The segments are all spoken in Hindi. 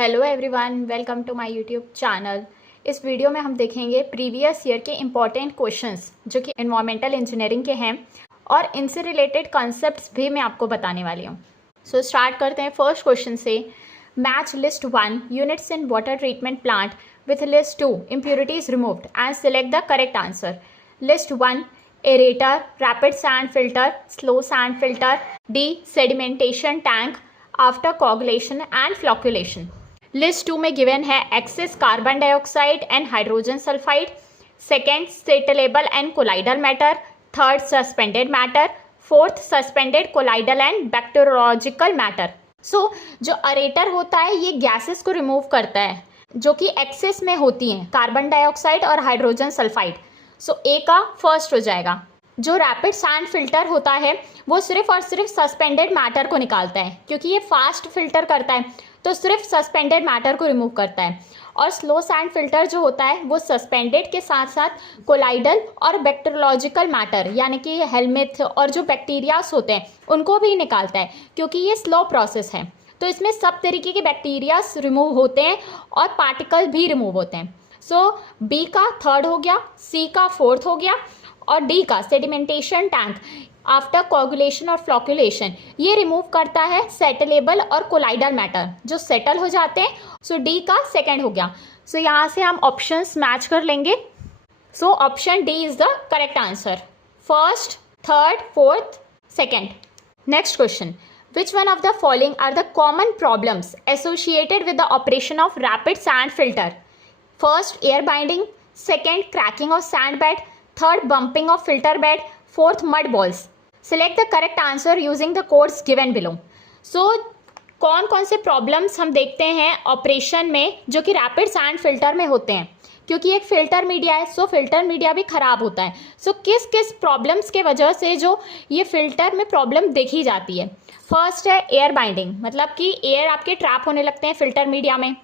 Hello everyone, welcome to my YouTube channel. इस वीडियो में हम देखेंगे प्रीवियस ईयर के इम्पॉर्टेंट क्वेश्चंस जो कि एनवायरमेंटल इंजीनियरिंग के हैं और इनसे रिलेटेड कॉन्सेप्ट्स भी मैं आपको बताने वाली हूँ। सो स्टार्ट करते हैं फर्स्ट क्वेश्चन से। Match list 1 units in water treatment plant with list 2 impurities removed and select the correct answer. List 1 aerator, rapid sand filter, slow sand filter. D sedimentation tank after coagulation and flocculation. List 2 में गिवन है excess carbon dioxide and hydrogen sulphide, second settleable and colloidal matter, third suspended matter, fourth suspended colloidal and bacteriological matter. So जो अरेटर होता है ये गैसेस को रिमूव करता है जो कि एक्सेस में होती हैं, कार्बन डाइऑक्साइड और हाइड्रोजन सल्फाइड। सो ए का फर्स्ट हो जाएगा। जो रैपिड सैंड फिल्टर होता है वो सिर्फ और सिर्फ सस्पेंडेड मैटर को निकालता है, क्योंकि ये फास्ट फिल्टर करता है तो सिर्फ सस्पेंडेड मैटर को रिमूव करता है। और स्लो सैंड फिल्टर जो होता है वो सस्पेंडेड के साथ साथ कोलाइडल और बैक्टीरियोलॉजिकल मैटर यानी कि हेलमिथ और जो बैक्टीरियाज होते हैं उनको भी निकालता है, क्योंकि ये स्लो प्रोसेस है। तो इसमें सब तरीके के बैक्टीरियाज रिमूव होते हैं और पार्टिकल भी रिमूव होते हैं। सो बी का थर्ड हो गया, सी का फोर्थ हो गया और डी का सेडिमेंटेशन टैंक आफ्टर कोगुलेशन और फ्लॉक्यूलेशन ये रिमूव करता है सेटलेबल और कोलाइडल मैटर जो सेटल हो जाते हैं। सो डी का सेकंड हो गया। सो यहाँ से हम ऑप्शंस मैच कर लेंगे। सो option D is the correct answer, first, third, fourth, second. Next question, which one of the following are the common problems associated with the operation of rapid sand filter? First, air binding, second, cracking of sand bed, third, bumping of filter bed, fourth, mud balls. Select the correct answer using the codes given below. So कौन कौन से प्रॉब्लम्स हम देखते हैं ऑपरेशन में जो कि रैपिड सैंड फिल्टर में होते हैं, क्योंकि एक फिल्टर मीडिया है। सो फिल्टर मीडिया भी ख़राब होता है। सो किस किस प्रॉब्लम्स के वजह से जो ये फिल्टर में प्रॉब्लम देखी जाती है। फर्स्ट है एयर बाइंडिंग, मतलब कि एयर आपके ट्रैप होने लगते हैं फिल्टर मीडिया में।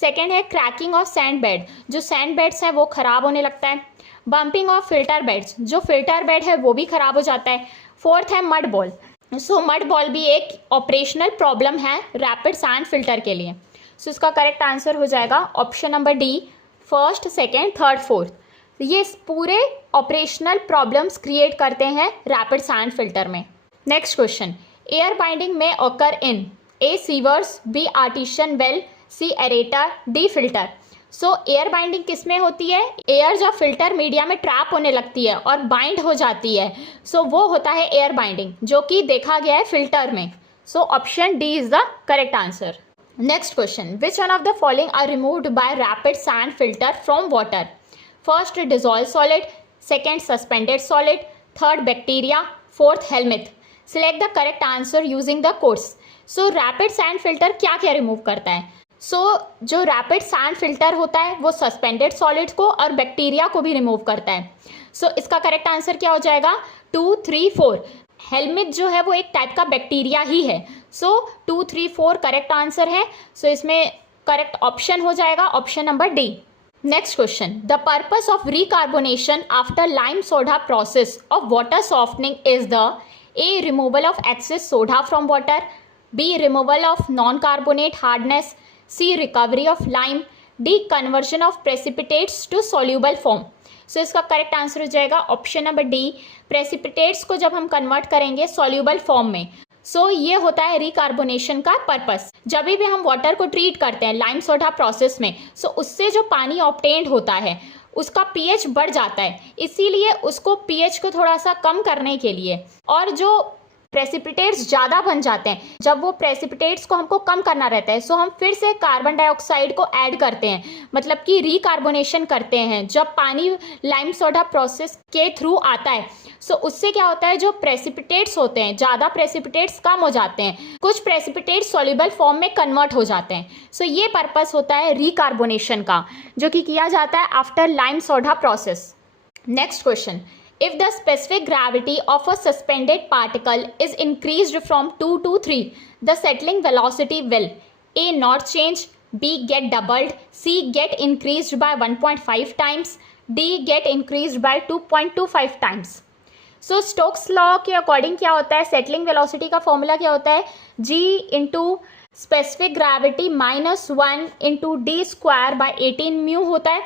सेकेंड है क्रैकिंग ऑफ सैंड बेड, जो सैंड बेड्स हैं वो ख़राब होने लगता है। बम्पिंग ऑफ फिल्टर बेड्स, जो फिल्टर बेड है वो भी ख़राब हो जाता है। फोर्थ है मड बॉल। सो मड बॉल भी एक ऑपरेशनल प्रॉब्लम है रैपिड सैंड फिल्टर के लिए। सो इसका करेक्ट आंसर हो जाएगा option number D, first, second, third, fourth. ये पूरे ऑपरेशनल प्रॉब्लम्स क्रिएट करते हैं रैपिड सैंड फिल्टर में। नेक्स्ट क्वेश्चन, एयर बाइंडिंग में occur in A sewers, B artesian well, C aerator, D filter. So air binding किस में होती है? एयर जब फिल्टर मीडिया में ट्रैप होने लगती है और बाइंड हो जाती है, सो वो होता है एयर बाइंडिंग, जो कि देखा गया है फिल्टर में। So option D is the correct answer. Next question, which one of the following are removed by rapid sand filter from water? First, dissolve solid, second, suspended solid, third, bacteria, fourth, helminth. Select the correct answer using the codes. So rapid sand filter क्या क्या रिमूव करता है? जो रैपिड सैंड फिल्टर होता है वो सस्पेंडेड सॉलिड्स को और बैक्टीरिया को भी रिमूव करता है। इसका करेक्ट आंसर क्या हो जाएगा? 2, 3, 4। हेलमिथ जो है वो एक टाइप का बैक्टीरिया ही है। 2, 3, 4 करेक्ट आंसर है। इसमें करेक्ट ऑप्शन हो जाएगा option number D. Next question, the purpose of recarbonation after lime soda process of water softening is the A removal of excess soda from water, B removal of non carbonate hardness, C recovery of lime, D conversion of precipitates to soluble form. इसका करेक्ट आंसर हो जाएगा ऑप्शन नंबर डी, प्रेसिपिटेट्स को जब हम कन्वर्ट करेंगे सॉल्यूबल फॉर्म में। ये होता है रिकार्बोनेशन का पर्पस। जब भी हम वाटर को ट्रीट करते हैं लाइम सोडा प्रोसेस में, उससे जो पानी ऑब्टेन्ड होता है उसका पीएच बढ़ जाता है, इसीलिए उसको पीएच को थोड़ा सा कम करने के लिए और जो प्रेसिपिटेट्स ज़्यादा बन जाते हैं, जब वो प्रेसिपिटेट्स को हमको कम करना रहता है, हम फिर से कार्बन डाइऑक्साइड को ऐड करते हैं, मतलब कि रिकार्बोनेशन करते हैं। जब पानी लाइम सोडा प्रोसेस के थ्रू आता है, उससे क्या होता है, जो प्रेसिपिटेट्स होते हैं, ज़्यादा प्रेसिपिटेट्स कम हो जाते हैं, कुछ प्रेसिपिटेट्स सॉल्युबल फॉर्म में कन्वर्ट हो जाते हैं। ये पर्पस होता है रिकार्बोनेशन का, जो कि किया जाता है after lime soda process. Next question, if the specific gravity of a suspended particle is increased from 2 to 3, the settling velocity will A not change, B get doubled, C get increased by 1.5 times, D get increased by 2.25 times. Stokes law के अकॉर्डिंग क्या होता है, सेटलिंग वेलोसिटी का फॉर्मूला क्या होता है? G into specific gravity -1 into D square by 18 mu होता है।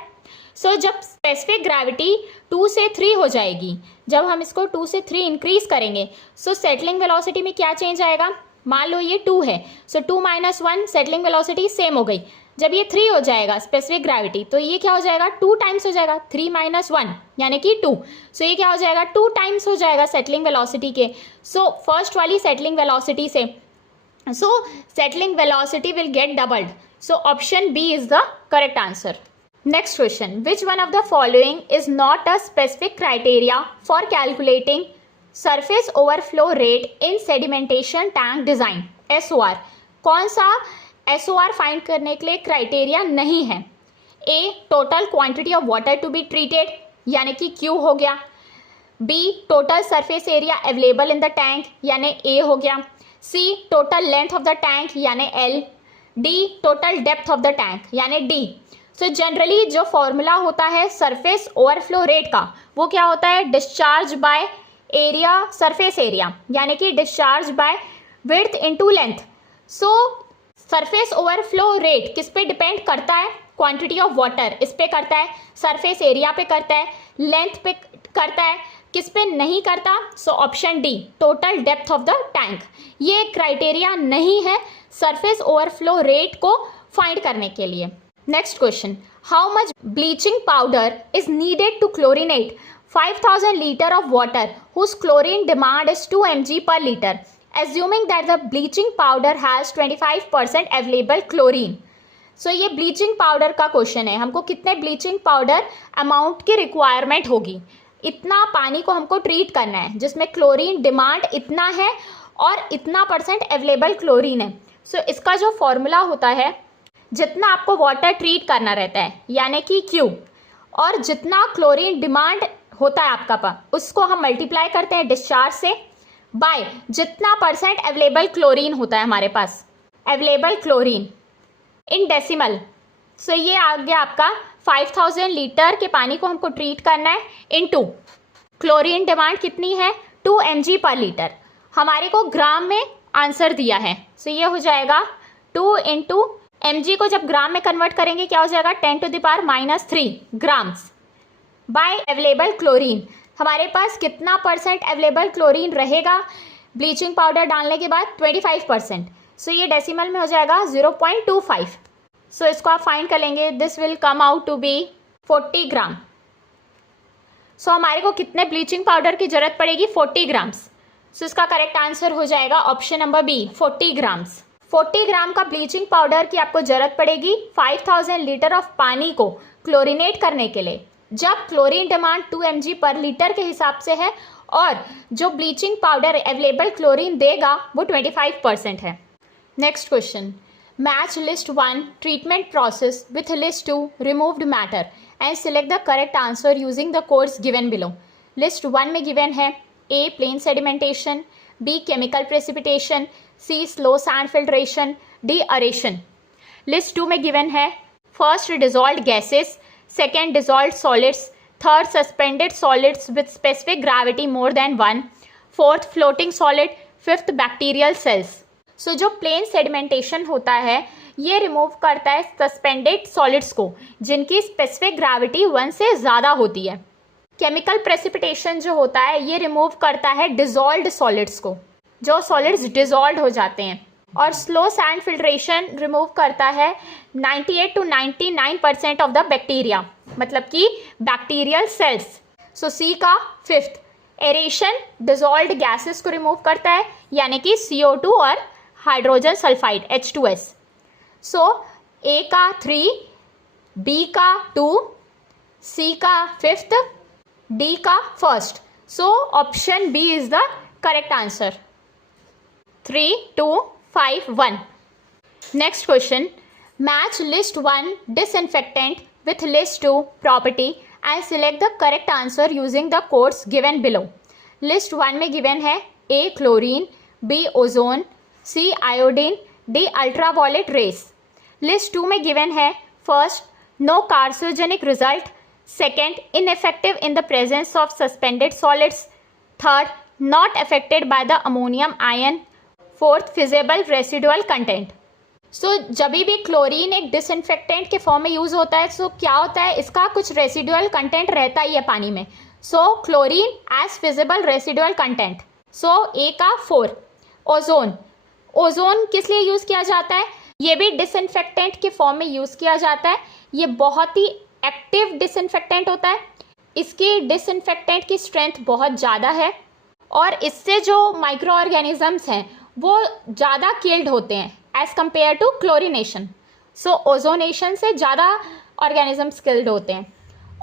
सो जब स्पेसिफिक ग्रेविटी 2 से 3 हो जाएगी, जब हम इसको 2 से 3 इंक्रीज करेंगे, सो सेटलिंग वेलोसिटी में क्या चेंज आएगा? मान लो ये 2 है, सो 2 - 1 सेटलिंग वेलोसिटी सेम हो गई। जब ये 3 हो जाएगा स्पेसिफिक ग्रेविटी, तो ये क्या हो जाएगा? 2 टाइम्स हो जाएगा, 3 - 1 यानी कि 2। सो ये क्या हो जाएगा? 2 टाइम्स हो जाएगा सेटलिंग वेलोसिटी के। सो फर्स्ट वाली सेटलिंग वेलोसिटी से, so settling velocity will get doubled. So option B is the correct answer. Next question, which one of the following is not a specific criteria for calculating surface overflow rate in sedimentation tank design? SOR कौन सा SOR फाइंड करने के लिए क्राइटेरिया नहीं है? A total quantity of water to be treated यानी कि Q हो गया, B total surface area available in the tank यानी A हो गया, C total length of the tank यानी L, D total depth of the tank यानी D। सो जनरली जो फॉर्मूला होता है सरफेस ओवरफ्लो रेट का, वो क्या होता है? Discharge by area, surface area यानी कि discharge by width into length. So surface overflow rate किस पे डिपेंड करता है? क्वांटिटी ऑफ वाटर इस पे करता है, सरफेस एरिया पे करता है, लेंथ पे करता है, किस पे नहीं करता? So option D total depth of the tank. ये क्राइटेरिया नहीं है सरफेस ओवरफ्लो रेट को फाइंड करने के लिए। Next question, how much bleaching powder is needed to chlorinate 5000 litre of water whose chlorine demand is 2 mg per liter, assuming that the bleaching powder has 25% available chlorine. सो ये ब्लीचिंग पाउडर का क्वेश्चन है, हमको कितने ब्लीचिंग पाउडर अमाउंट की रिक्वायरमेंट होगी, इतना पानी को हमको ट्रीट करना है जिसमें क्लोरीन डिमांड इतना है और इतना % अवेलेबल क्लोरीन है। सो इसका जो फॉर्मूला होता है, जितना आपको वाटर ट्रीट करना रहता है यानी कि Q, और जितना क्लोरीन डिमांड होता है आपका उसको हम मल्टीप्लाई करते हैं डिस्चार्ज से बाय जितना % अवेलेबल क्लोरीन होता है हमारे पास, अवेलेबल क्लोरीन इन डेसिमल। सो ये आ गया आपका 5000 लीटर के पानी को हमको ट्रीट करना है इनटू क्लोरीन डिमांड कितनी है? 2 mg पर लीटर। हमारे को ग्राम में आंसर दिया है, सो ये हो जाएगा 2 इंटू mg को जब ग्राम में कन्वर्ट करेंगे क्या हो जाएगा? 10⁻³ ग्राम्स बाय अवेलेबल क्लोरीन। हमारे पास कितना % अवेलेबल क्लोरीन रहेगा ब्लीचिंग पाउडर डालने के बाद? 25%। सो ये डेसिमल में हो जाएगा 0.25। सो इसको आप फाइंड कर लेंगे, this will come out to be 40 gram. So हमारे को कितने ब्लीचिंग पाउडर की जरूरत पड़ेगी? 40 ग्राम्स। सो इसका करेक्ट आंसर हो जाएगा ऑप्शन नंबर बी 40 ग्राम्स। 40 ग्राम का ब्लीचिंग पाउडर की आपको जरूरत पड़ेगी 5000 लीटर ऑफ पानी को क्लोरिनेट करने के लिए, जब क्लोरीन डिमांड 2 mg पर लीटर के हिसाब से है और जो ब्लीचिंग पाउडर अवेलेबल क्लोरीन देगा वो 25% है। Next question, match list 1 treatment process with list 2 removed matter and select the correct answer using the codes given below. List 1 में गिवन है A plain sedimentation, B chemical precipitation, C slow sand filtration, D aeration. List 2 में गिवन है first dissolved gases, second dissolved solids, third suspended solids with specific gravity more than 1, fourth floating solid, fifth bacterial cells. सो जो प्लेन सेडिमेंटेशन होता है ये रिमूव करता है सस्पेंडेड सॉलिड्स को जिनकी स्पेसिफिक ग्रेविटी 1 से ज़्यादा होती है। केमिकल प्रेसिपिटेशन जो होता है ये रिमूव करता है डिजॉल्व्ड सॉलिड्स को, जो सॉलिड्स डिजॉल्व हो जाते हैं। और स्लो सैंड फिल्ट्रेशन रिमूव करता है 98 to 99% ऑफ द बैक्टीरिया, मतलब कि बैक्टीरियल सेल्स। सो सी का फिफ्थ। एरेशन डिजॉल्व्ड गैसेस को रिमूव करता है यानी कि CO2 और हाइड्रोजन सल्फाइड H2S। सो ए का 3, बी का 2, सी का फिफ्थ, डी का first. So option B is the correct answer. 3, 2, 5, 1। Next question, match list 1 disinfectant with list 2 property and select the correct answer using the codes given below. List 1 में गिवन है A chlorine, B ozone, C iodine, D ultraviolet rays. List 2 में गिवन है first no carcinogenic result, second ineffective in the presence of suspended solids, third not affected by the ammonium ion, fourth feasible residual content. जब भी क्लोरीन एक डिसइंफेक्टेंट के फॉर्म में यूज़ होता है, क्या होता है, इसका कुछ रेसिडुअल कंटेंट रहता ही है पानी में। Chlorine as feasible residual content. A का 4। ओजोन किस लिए यूज़ किया जाता है? ये भी डिसइंफेक्टेंट के फॉर्म में यूज़ किया जाता है। ये बहुत ही एक्टिव डिसइंफेक्टेंट होता है। इसकी डिसइंफेक्टेंट की स्ट्रेंथ बहुत ज़्यादा है और इससे जो माइक्रो ऑर्गेनिजम्स हैं वो ज़्यादा किल्ड होते हैं as compared to chlorination. Ozonation से ज़्यादा ऑर्गेनिजम्स किल्ड होते हैं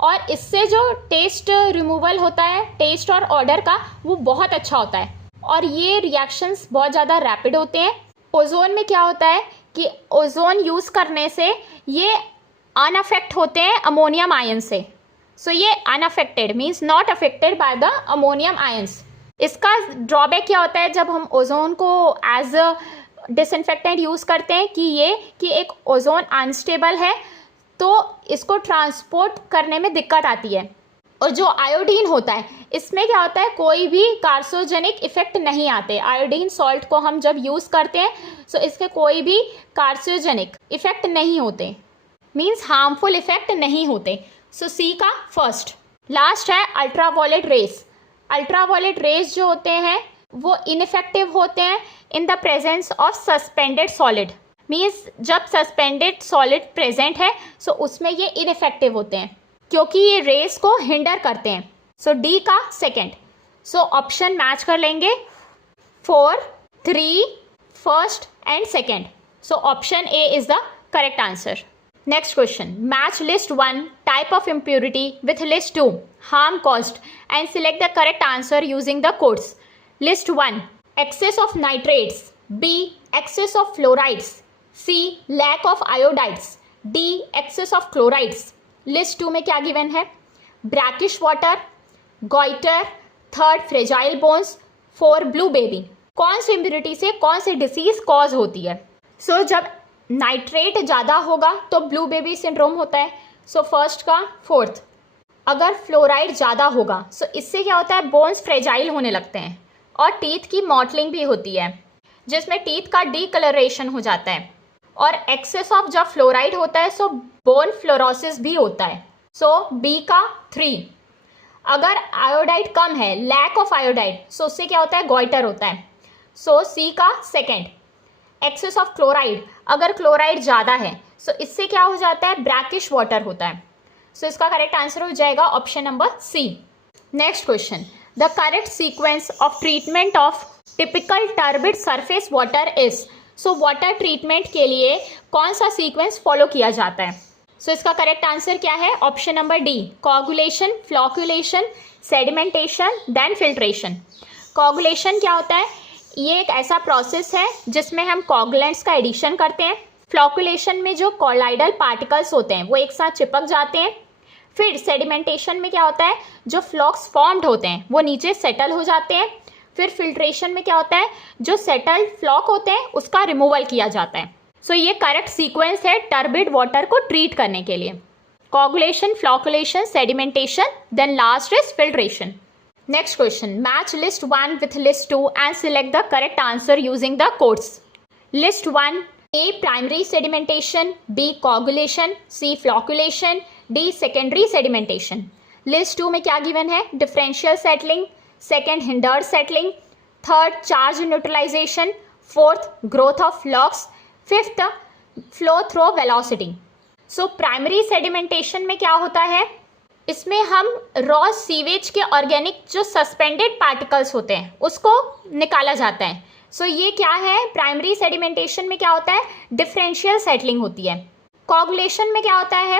और इससे जो टेस्ट रिमूवल होता है, टेस्ट और ऑर्डर का, वो बहुत अच्छा होता है और ये रिएक्शंस बहुत ज़्यादा रैपिड होते हैं। ओजोन में क्या होता है कि ओजोन यूज़ करने से ये अनअफेक्ट होते हैं अमोनियम आयन से। ये unaffected means not affected by the ammonium ions. इसका ड्रॉबैक क्या होता है जब हम ओजोन को एज अ डिसइंफेक्टेंट यूज़ करते हैं कि एक ओजोन अनस्टेबल है, तो इसको ट्रांसपोर्ट करने में दिक्कत आती है। और जो आयोडीन होता है, इसमें क्या होता है, कोई भी कार्सिनोजेनिक इफेक्ट नहीं आते। आयोडीन सॉल्ट को हम जब यूज़ करते हैं इसके कोई भी कार्सिनोजेनिक इफेक्ट नहीं होते, मीन्स हार्मफुल इफेक्ट नहीं होते। सी का फर्स्ट। लास्ट है अल्ट्रावायलेट रेज। अल्ट्रावायलेट रेज जो होते हैं वो इनइफेक्टिव होते हैं इन the presence of suspended solid. Means जब सस्पेंडेड सॉलिड प्रेजेंट है उसमें ये इनइफेक्टिव होते हैं क्योंकि ये रेस को हिंडर करते हैं। डी का सेकेंड। ऑप्शन मैच कर लेंगे 4, 3, first and second. Option A is the correct answer. Next question. Match list 1 type of impurity with list 2 harm caused and select the correct answer using the codes. List 1 excess of nitrates, B excess of fluorides, C lack of iodides, D excess of chlorides. List 2 में क्या given है? brackish water, goiter, third fragile bones, 4 blue baby. कौन सी impurity से कौन सी disease cause होती है? जब नाइट्रेट ज़्यादा होगा तो ब्लू बेबी सिंड्रोम होता है। फर्स्ट का 4th। अगर फ्लोराइड ज़्यादा होगा इससे क्या होता है, बोन्स फ्रेजाइल होने लगते हैं और टीथ की मॉटलिंग भी होती है जिसमें टीथ का डीकलरेशन हो जाता है। और एक्सेस ऑफ जब फ्लोराइड होता है बोन फ्लोरोसिस भी होता है। बी का 3। अगर आयोडाइड कम है, लैक ऑफ आयोडाइड, उससे क्या होता है, गॉइटर होता है। सी का सेकेंड। एक्सेस ऑफ क्लोराइड, अगर क्लोराइड ज़्यादा है इससे क्या हो जाता है, ब्रैकिश वाटर होता है। इसका करेक्ट आंसर हो जाएगा option number C. Next question. The correct sequence of treatment of typical turbid surface water is. Water treatment के लिए कौन सा सीक्वेंस फॉलो किया जाता है? इसका करेक्ट आंसर क्या है? Option number D, coagulation, flocculation, sedimentation, then filtration. Coagulation क्या होता है? ये एक ऐसा प्रोसेस है जिसमें हम कोगुलेंट्स का एडिशन करते हैं। फ्लॉकुलेशन में जो कॉलाइडल पार्टिकल्स होते हैं वो एक साथ चिपक जाते हैं। फिर सेडिमेंटेशन में क्या होता है, जो फ्लॉक्स फॉर्म्ड होते हैं वो नीचे सेटल हो जाते हैं। फिर फिल्ट्रेशन में क्या होता है, जो सेटल्ड फ्लॉक होते हैं उसका रिमूवल किया जाता है। ये करेक्ट सीक्वेंस है टर्बिड वाटर को ट्रीट करने के लिए। Coagulation, flocculation, sedimentation, then last is filtration. Next question. Match list 1 with list 2 and select the correct answer using the codes. List 1 A primary sedimentation, B coagulation, C flocculation, D secondary sedimentation. List 2 में क्या given है? Differential settling, second hindered settling, third charge neutralization, fourth growth of flocks, fifth flow through velocity. Primary sedimentation में क्या होता है, इसमें हम रॉ सीवेज के ऑर्गेनिक जो सस्पेंडेड पार्टिकल्स होते हैं उसको निकाला जाता है। ये क्या है, प्राइमरी सेडिमेंटेशन में क्या होता है, डिफरेंशियल सेटलिंग होती है। कोगुलेशन में क्या होता है,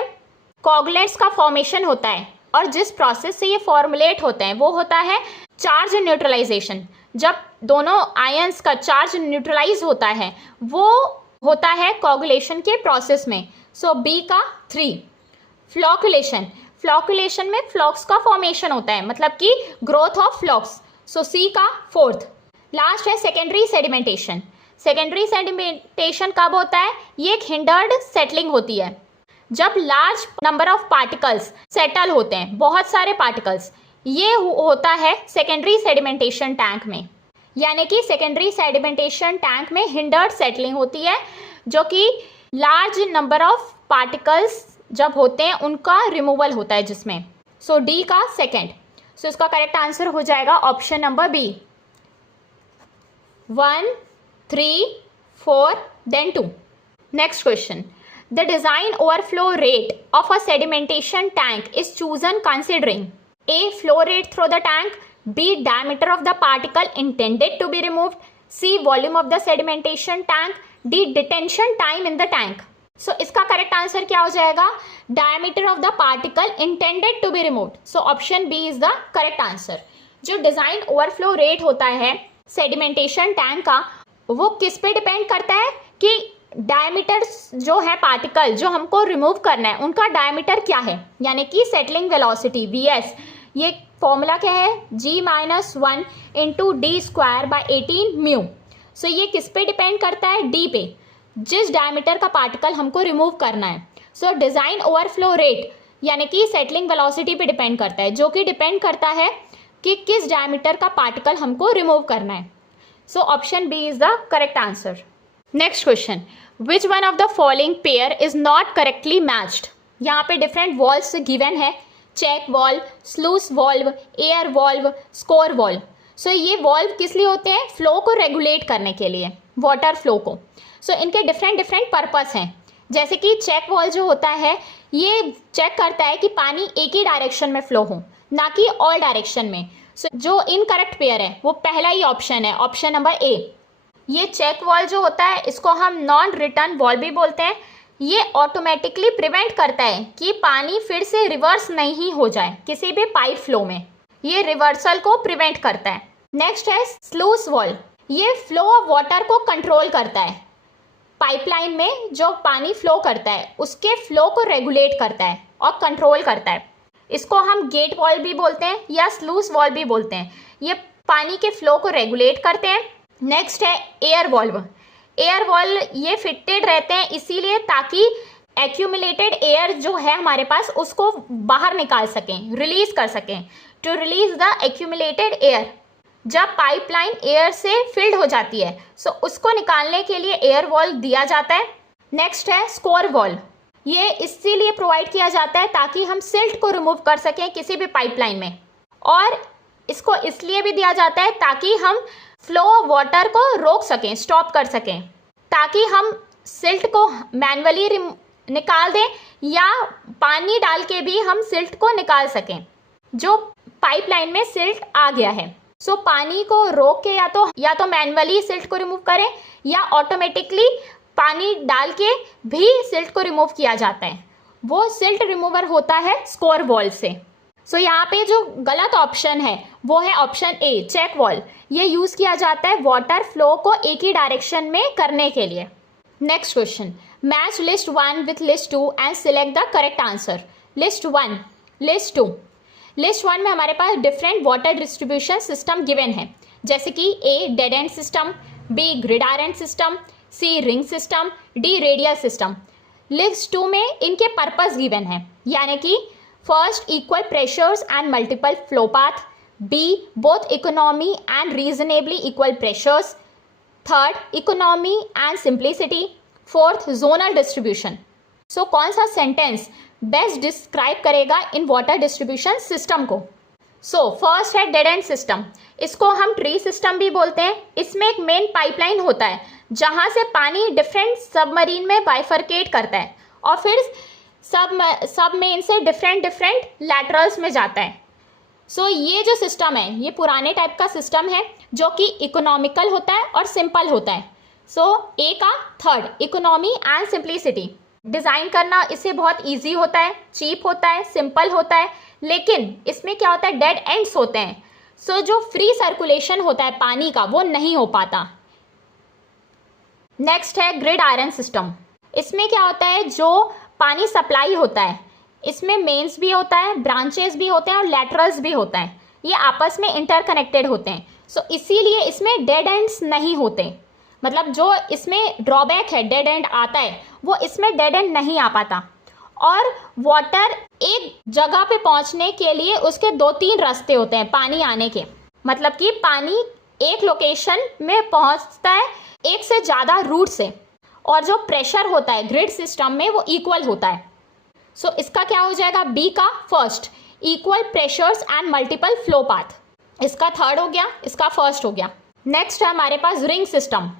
कोगुलेट्स का फॉर्मेशन होता है और जिस प्रोसेस से ये फॉर्मुलेट होते हैं वो होता है चार्ज न्यूट्रलाइजेशन। जब दोनों आयंस का चार्ज न्यूट्रलाइज होता है वो होता है कोगुलेशन के प्रोसेस में। बी का 3। फ्लॉकुलेशन, फ्लॉकुलेशन में फ्लॉक्स का फॉर्मेशन होता है, मतलब कि ग्रोथ ऑफ फ्लॉक्स। सी का 4th। लास्ट है सेकेंडरी सेडिमेंटेशन। सेकेंडरी सेडिमेंटेशन कब होता है, ये एक हिंडर्ड सेटलिंग होती है जब large number of particles settle होते हैं, बहुत सारे पार्टिकल्स, ये होता है सेकेंडरी सेडिमेंटेशन टैंक में। यानी कि सेकेंडरी सेडिमेंटेशन टैंक में हिंडर्ड सेटलिंग होती है जो कि लार्ज नंबर ऑफ पार्टिकल्स जब होते हैं उनका रिमूवल होता है जिसमें। सो डी का सेकेंड। सो इसका करेक्ट आंसर हो जाएगा option number B, 1, 3, 4 then 2। Next question, the design overflow rate of a sedimentation tank is chosen considering A flow rate through the tank, B diameter of the particle intended to be removed, C volume of the sedimentation tank, D detention time in the tank. So इसका करेक्ट आंसर क्या हो जाएगा, diameter of the particle intended to be removed. So option B is the correct answer. जो डिजाइन ओवरफ्लो रेट होता है सेडिमेंटेशन टैंक का, वो किस पे डिपेंड करता है कि डायमीटर जो है पार्टिकल जो हमको रिमूव करना है उनका डायमीटर क्या है, यानी कि सेटलिंग वेलोसिटी वीएस। ये फॉर्मूला क्या है, g-1 into D square by 18 mu. So ये किस पे डिपेंड करता है, डी पे, जिस डायमीटर का पार्टिकल हमको रिमूव करना है। सो डिजाइन ओवरफ्लो रेट यानी कि सेटलिंग वेलोसिटी पे डिपेंड करता है, जो कि डिपेंड करता है कि किस डायमीटर का पार्टिकल हमको रिमूव करना है। So option B is the correct answer. Next question, which one of the following pair is not correctly matched. यहाँ पे डिफरेंट वॉल्व्स गिवन है, check valve, sluice valve, air valve, scour valve. So ये वॉल्व किस लिए होते हैं, फ्लो को रेगुलेट करने के लिए, वाटर फ्लो को। सो इनके डिफरेंट डिफरेंट पर्पस हैं। जैसे कि चेक वॉल्व जो होता है ये चेक करता है कि पानी एक ही डायरेक्शन में फ्लो हो, ना कि ऑल डायरेक्शन में। सो जो इनकरेक्ट पेयर है वो पहला ही ऑप्शन है, ऑप्शन नंबर ए। ये चेक वॉल्व जो होता है इसको हम नॉन रिटर्न वॉल्व भी बोलते हैं। ये ऑटोमेटिकली प्रिवेंट करता है कि पानी फिर से रिवर्स नहीं हो जाए किसी भी पाइप फ्लो में, ये रिवर्सल को प्रिवेंट करता है। नेक्स्ट है स्लूस वॉल्व, ये फ्लो ऑफ वाटर को कंट्रोल करता है। पाइपलाइन में जो पानी फ्लो करता है उसके फ्लो को रेगुलेट करता है और कंट्रोल करता है। इसको हम गेट वॉल्व भी बोलते हैं या स्लूस वॉल्व भी बोलते हैं। ये पानी के फ्लो को रेगुलेट करते हैं। नेक्स्ट है एयर वॉल्व। एयर वॉल्व ये फिटेड रहते हैं इसीलिए ताकि एक्यूमुलेटेड एयर जो है हमारे पास उसको बाहर निकाल सकें, रिलीज कर सकें, to release the accumulated air. जब पाइपलाइन एयर से फिल्ड हो जाती है सो उसको निकालने के लिए एयर वॉल्व दिया जाता है। नेक्स्ट है स्कोर वॉल्व, ये इसीलिए प्रोवाइड किया जाता है ताकि हम सिल्ट को रिमूव कर सकें किसी भी पाइपलाइन में, और इसको इसलिए भी दिया जाता है ताकि हम फ्लो ऑफ वाटर को रोक सकें, स्टॉप कर सकें, ताकि हम सिल्ट को मैन्युअली निकाल दें या पानी डाल के भी हम सिल्ट को निकाल सकें जो पाइपलाइन में सिल्ट आ गया है। सो पानी को रोक के या तो मैन्युअली सिल्ट को रिमूव करें या ऑटोमेटिकली पानी डाल के भी सिल्ट को रिमूव किया जाता है। वो सिल्ट रिमूवर होता है स्कोर वॉल्व से। सो यहाँ पे जो गलत ऑप्शन है वो है ऑप्शन ए, चेक वॉल्व। ये यूज किया जाता है वाटर फ्लो को एक ही डायरेक्शन में करने के लिए। Next question, match list 1 with list 2 and select the correct answer. List 1, list 2। List 1 में हमारे पास different water distribution system given है, जैसे कि A dead end system, B grid iron system, C ring system, D radial system. List 2 में इनके पर्पस गिवन है, यानी कि first equal pressures and multiple flow path, B both economy and reasonably equal pressures, third economy and simplicity, fourth zonal distribution. So कौन सा सेंटेंस बेस्ट डिस्क्राइब करेगा इन वाटर डिस्ट्रीब्यूशन सिस्टम को। सो फर्स्ट है डेड एंड सिस्टम, इसको हम ट्री सिस्टम भी बोलते हैं। इसमें एक मेन पाइपलाइन होता है जहां से पानी डिफरेंट सबमरीन में बाइफरकेट करता है और फिर सब मेन से डिफरेंट लैटरल्स में जाता है। सो ये जो सिस्टम है ये पुराने टाइप का सिस्टम है जो कि इकोनॉमिकल होता है और सिंपल होता है। सो ए का third, economy and simplicity. Design करना इससे बहुत इजी होता है, चीप होता है, सिंपल होता है, लेकिन इसमें क्या होता है, डेड एंड्स होते हैं। सो जो फ्री सर्कुलेशन होता है पानी का वो नहीं हो पाता। नेक्स्ट है ग्रिड आयरन सिस्टम। इसमें क्या होता है, जो पानी सप्लाई होता है इसमें मेंस भी होता है, ब्रांचेस भी होते हैं और लैटरल्स भी होता है, ये आपस में इंटरकनेक्टेड होते हैं। सो इसीलिए इसमें डेड एंड्स नहीं होते, मतलब जो इसमें ड्रॉबैक है डेड एंड आता है वो इसमें डेड एंड नहीं आ पाता। और वाटर एक जगह पे पहुंचने के लिए उसके 2-3 रास्ते होते हैं पानी आने के, मतलब कि पानी एक लोकेशन में पहुंचता है एक से ज़्यादा रूट से, और जो प्रेशर होता है ग्रिड सिस्टम में वो इक्वल होता है। सो इसका क्या हो जाएगा, बी का first, equal pressures and multiple flow path. इसका थर्ड हो गया, इसका फर्स्ट हो गया। नेक्स्ट है हमारे पास रिंग सिस्टम।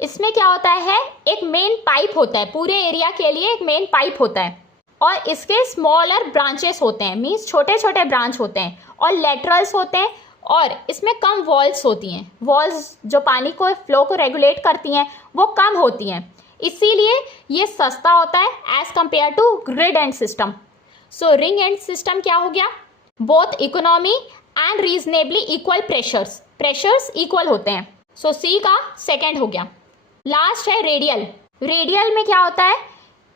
इसमें क्या होता है, एक मेन पाइप होता है, पूरे एरिया के लिए एक मेन पाइप होता है और इसके स्मॉलर ब्रांचेस होते हैं, मीन्स छोटे छोटे ब्रांच होते हैं और लेटरल्स होते हैं और इसमें कम वॉल्स होती हैं। वॉल्स जो पानी को फ्लो को रेगुलेट करती हैं वो कम होती हैं, इसीलिए ये सस्ता होता है as compare to grid and system. So ring and system क्या हो गया, both economy and reasonably equal pressures equal होते हैं। सो सी का सेकेंड हो गया। लास्ट है रेडियल। रेडियल में क्या होता है,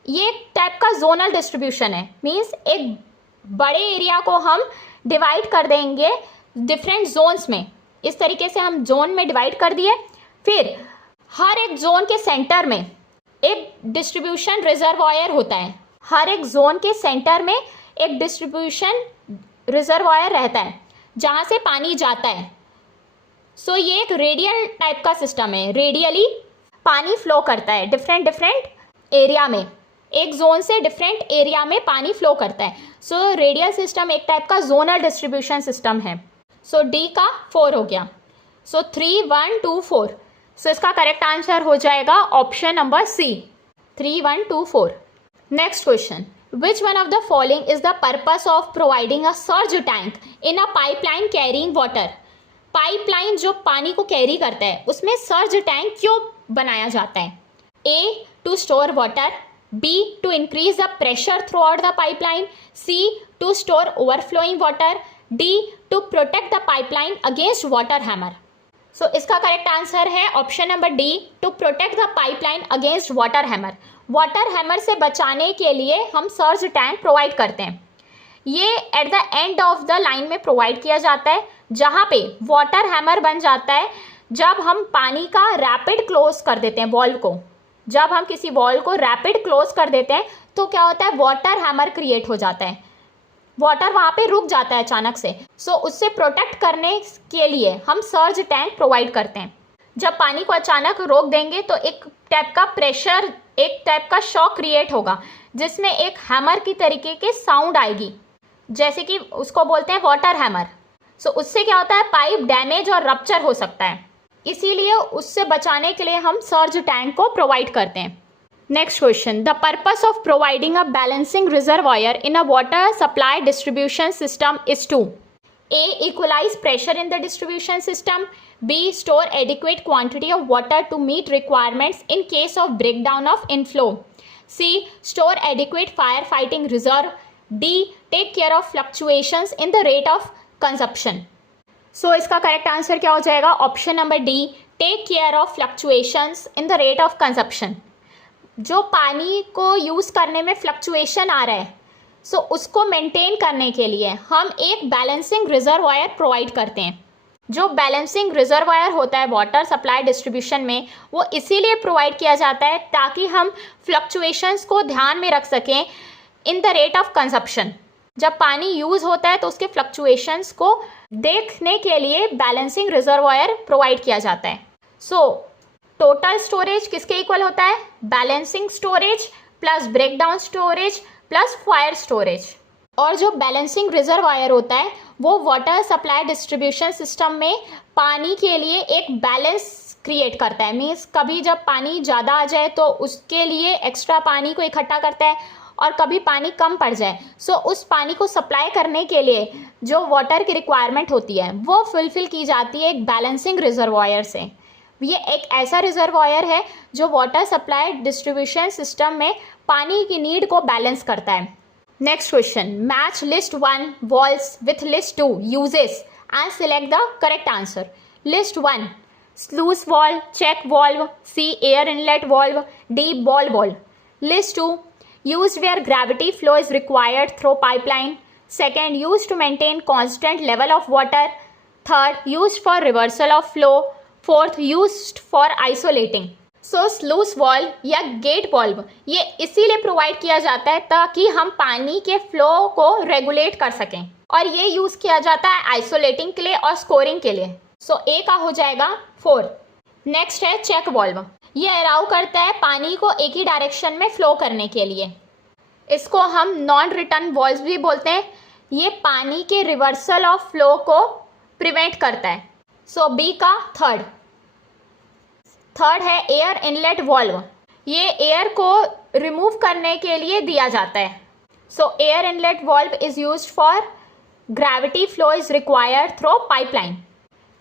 ये एक टाइप का जोनल डिस्ट्रीब्यूशन है, मीन्स एक बड़े एरिया को हम डिवाइड कर देंगे डिफरेंट जोन्स में। इस तरीके से हम जोन में डिवाइड कर दिए, फिर हर एक जोन के सेंटर में एक डिस्ट्रीब्यूशन रिजर्वायर होता है। हर एक जोन के सेंटर में एक डिस्ट्रीब्यूशन रिजर्वायर रहता है जहाँ से पानी जाता है। सो ये एक रेडियल टाइप का सिस्टम है, रेडियली पानी फ्लो करता है डिफरेंट एरिया में, एक जोन से डिफरेंट एरिया में पानी फ्लो करता है। सो रेडियल सिस्टम एक टाइप का जोनल डिस्ट्रीब्यूशन सिस्टम है। सो डी का 4 हो गया। सो 3, 1, 2, 4। सो इसका करेक्ट आंसर हो जाएगा option number C, 3, 1, 2, 4। Next question, which one of the following is the purpose of providing a surge tank in a pipeline carrying water. Pipeline जो पानी को कैरी करता है उसमें सर्ज टैंक क्यों बनाया जाता है? A, to store water, B, to increase the pressure throughout the pipeline, C, to store overflowing water, D, to protect the pipeline against water hammer. So इसका करेक्ट आंसर है option number D, to protect the pipeline against water hammer. Water hammer से बचाने के लिए हम सर्ज टैंक प्रोवाइड करते हैं। ये at the end of the line में प्रोवाइड किया जाता है, जहाँ पे वाटर हैमर बन जाता है जब हम पानी का रैपिड क्लोज कर देते हैं वॉल्व को। जब हम किसी वॉल्व को रैपिड क्लोज कर देते हैं तो क्या होता है, वाटर हैमर क्रिएट हो जाता है, वाटर वहाँ पे रुक जाता है अचानक से। सो उससे प्रोटेक्ट करने के लिए हम सर्ज टैंक प्रोवाइड करते हैं। जब पानी को अचानक रोक देंगे तो एक टाइप का प्रेशर, एक टाइप का शॉक क्रिएट होगा जिसमें एक हैमर की तरीके के साउंड आएगी, जैसे कि उसको बोलते हैं वाटर हैमर। सो उससे क्या होता है, पाइप डैमेज और रप्चर हो सकता है, इसीलिए उससे बचाने के लिए हम सर्ज टैंक को प्रोवाइड करते हैं। Next question, the purpose of providing a balancing reservoir in a water supply distribution system is to A, equalize pressure in the distribution system, B, store adequate quantity of water to meet requirements in case of breakdown of inflow, C, store adequate fire fighting reserve, D, take care of fluctuations in the rate of consumption. So इसका करेक्ट आंसर क्या हो जाएगा, option number D, take care of fluctuations in the rate of consumption. जो पानी को यूज़ करने में फ्लक्चुएशन आ रहा है, सो उसको मेंटेन करने के लिए हम एक बैलेंसिंग रिजर्वायर प्रोवाइड करते हैं। जो बैलेंसिंग रिजर्वायर होता है वाटर सप्लाई डिस्ट्रीब्यूशन में, वो इसीलिए प्रोवाइड किया जाता है ताकि हम फ्लक्चुएशंस को ध्यान में रख सकें इन द रेट ऑफ कंजप्शन। जब पानी यूज़ होता है तो उसके फ्लक्चुएशंस को देखने के लिए बैलेंसिंग रिजर्वायर प्रोवाइड किया जाता है। सो टोटल स्टोरेज किसके इक्वल होता है, balancing storage plus breakdown storage plus fire storage. और जो बैलेंसिंग रिजर्वायर होता है वो वाटर सप्लाई डिस्ट्रीब्यूशन सिस्टम में पानी के लिए एक बैलेंस क्रिएट करता है। मीन्स कभी जब पानी ज़्यादा आ जाए तो उसके लिए एक्स्ट्रा पानी को इकट्ठा करता है और कभी पानी कम पड़ जाए, सो उस पानी को सप्लाई करने के लिए जो वाटर की रिक्वायरमेंट होती है वो फुलफिल की जाती है एक बैलेंसिंग रिजर्वायर से। ये एक ऐसा रिजर्वायर है जो वाटर सप्लाई डिस्ट्रीब्यूशन सिस्टम में पानी की नीड को बैलेंस करता है। Next question, match list 1 valves with list 2 uses and select the correct answer. List 1, sluice valve, check valve, C, air inlet valve, D, ball valve. List 2, used where gravity flow is required through pipeline. Second, used to maintain constant level of water. Third, used for reversal of flow. Fourth, used for isolating. So sluice valve या gate valve ये इसीलिए प्रोवाइड किया जाता है ताकि हम पानी के फ्लो को रेगुलेट कर सकें, और ये यूज किया जाता है आइसोलेटिंग के लिए और स्कोरिंग के लिए। सो ए का हो जाएगा 4। नेक्स्ट है चेक वॉल्व। ये अलाउ करता है पानी को एक ही डायरेक्शन में फ्लो करने के लिए। इसको हम नॉन रिटर्न वॉल्व्स भी बोलते हैं। ये पानी के रिवर्सल ऑफ फ्लो को प्रिवेंट करता है। सो बी का थर्ड है एयर इनलेट वॉल्व। ये एयर को रिमूव करने के लिए दिया जाता है। सो air inlet valve is used for gravity flow is required through pipeline,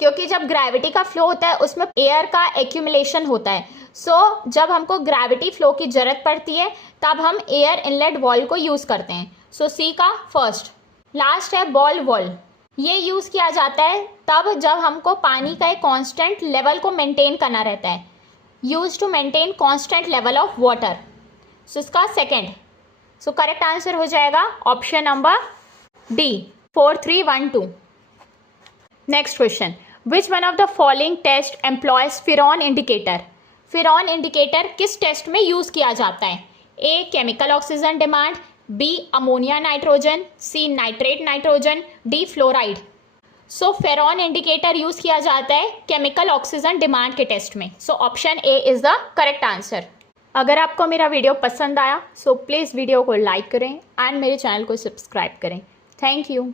क्योंकि जब ग्रेविटी का फ्लो होता है उसमें एयर का एक्यूमुलेशन होता है। सो जब हमको ग्रेविटी फ्लो की जरूरत पड़ती है तब हम एयर इनलेट वॉल्व को यूज़ करते हैं। सो सी का फर्स्ट। लास्ट है बॉल वॉल्व। ये यूज़ किया जाता है तब जब हमको पानी का एक कांस्टेंट लेवल को मेंटेन करना रहता है, use to maintain constant level of water. So इसका सेकेंड। सो करेक्ट आंसर हो जाएगा option number D 4312। Next question, which one of the following test employs ferroin indicator. Ferroin indicator किस टेस्ट में यूज किया जाता है? A chemical oxygen demand, B ammonia nitrogen, C nitrate nitrogen, D fluoride. So ferroin indicator use किया जाता है केमिकल ऑक्सीजन डिमांड के टेस्ट में। So option A is the correct answer. अगर आपको मेरा वीडियो पसंद आया सो प्लीज़ वीडियो को लाइक करें एंड मेरे चैनल को सब्सक्राइब करें। Thank you.